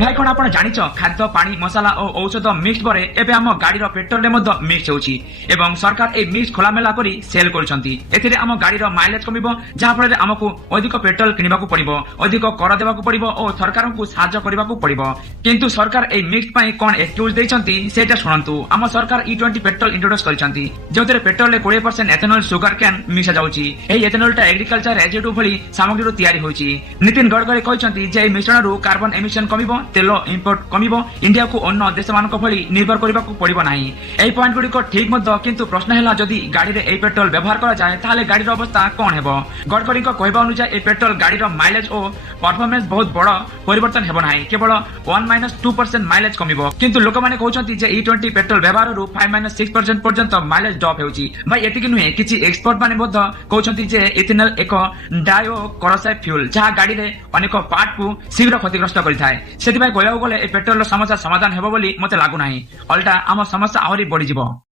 ভাই কোন ଆପଣ ଜାଣିଛ ଖାଦ୍ୟ ପାଣି ମସଲା ଓ ଔଷଧ ମିକ୍ସ ପରେ ଏବେ ଆମ ଗାଡିର ପେଟ୍ରୋଲରେ ମଧ୍ୟ ମିକ୍ସ ହେଉଛି ଏବଂ ସରକାର ଏହି ମିକ୍ସ ଖୋଲାମେଲା କରି ସେଲ୍ କରୁଛନ୍ତି। ଏଥିରେ ଆମ ଗାଡିର ମାଇଲେଜ କମିବ, ଯାହା ଫଳରେ ଆମକୁ ଅଧିକ ପେଟ୍ରୋଲ କିଣିବାକୁ ପଡିବ, ଅଧିକ କର ଦେବାକୁ ପଡିବ ଓ ସରକାରଙ୍କୁ ସାହାଯ୍ୟ କରିବାକୁ ପଡିବ। କିନ୍ତୁ ସରକାର ଏହି ମିକ୍ସ ପାଇଁ କଣ ଏକ୍ସକ୍ୟୁଜ ଦେଇଛନ୍ତି ସେଇଟା ଶୁଣନ୍ତୁ। ଆମ ସରକାର E20 ପେଟ୍ରୋଲ ଇଣ୍ଟ୍ରୋଡ୍ୟୁସ କରିଛନ୍ତି, ଯେଉଁଥିରେ ପେଟ୍ରୋଲରେ 20% ଏଥେନଲ ସୁଗାର କ୍ୟାନ୍ ମିଶା ଯାଉଛି। ଏହି ଏଥେନଲଟା ଏଗ୍ରିକଲଚର ରେଜିଡ୍ୟୁ ଭଳି ସାମଗ୍ରୀରୁ ତିଆରି ହୋଇଛି। ନିତିନ ଗଡକରୀ କହିଛନ୍ତି ଯେ ଏହି ମିଶ୍ରଣରୁ କାର୍ବନ ଏମିଶନ କମିବ, ତେଲ ଇମ୍ପୋର୍ଟ କମିବ, ଇଣ୍ଡିଆକୁ ଅନ୍ୟ ଦେଶମାନଙ୍କ ଭଳି ନିର୍ଭର କରିବାକୁ ପଡିବ ନାହିଁ। ଏହି ପଏଣ୍ଟ ଗୁଡିକ ଠିକ ମଧ୍ୟ, କିନ୍ତୁ ପ୍ରଶ୍ନ ହେଲା ଯଦି ଗାଡିରେ ଏହି ପେଟ୍ରୋଲ ବ୍ୟବହାର କରାଯାଏ ତାହେଲେ ଗାଡିର ଅବସ୍ଥା କଣ ହେବ? ଗଡକରୀଙ୍କ କହିବା ଅନୁଯାୟୀ ଏହି ପେଟ୍ରୋଲ ଗାଡିର ମାଇଲେଜ ଓ ପରଫରମାନ୍ସ ବହୁତ ବଡ ପରିବର୍ତ୍ତନ ହେବ ନାହିଁ, କେବଳ 1-2% ମାଇଲେଜ କମିବ। କିନ୍ତୁ ଲୋକମାନେ କହୁଛନ୍ତି ଯେ E20 ପେଟ୍ରୋଲ ବ୍ୟବହାରରୁ 5-6% ପର୍ଯ୍ୟନ୍ତ ମାଇଲେଜ ଡ୍ରପ୍ ହେଉଛି। ଭାଇ ଏତିକି ନୁହେଁ, କିଛି ଏକ୍ସପର୍ଟ ମାନେ ମଧ୍ୟ କହୁଛନ୍ତି ଯେ ଇଥେନଲ ଏକ ଡାଇଓ କରସାଇଡ୍ ଫ୍ୟୁଲ, ଯାହା ଗାଡିରେ ଅନେକ ପାର୍ଟକୁ ଶୀଘ୍ର କ୍ଷତିଗ୍ରସ୍ତ କରିଥାଏ। ସେଥିପାଇଁ କହିବାକୁ ଗଲେ ଏହି ପେଟ୍ରୋଲର ସମସ୍ୟା ସମାଧାନ ହେବ ବୋଲି ମତେ ଲାଗୁନାହିଁ, ଓଲଟା ଆମ ସମସ୍ୟା ଆହୁରି ବଢିଯିବ।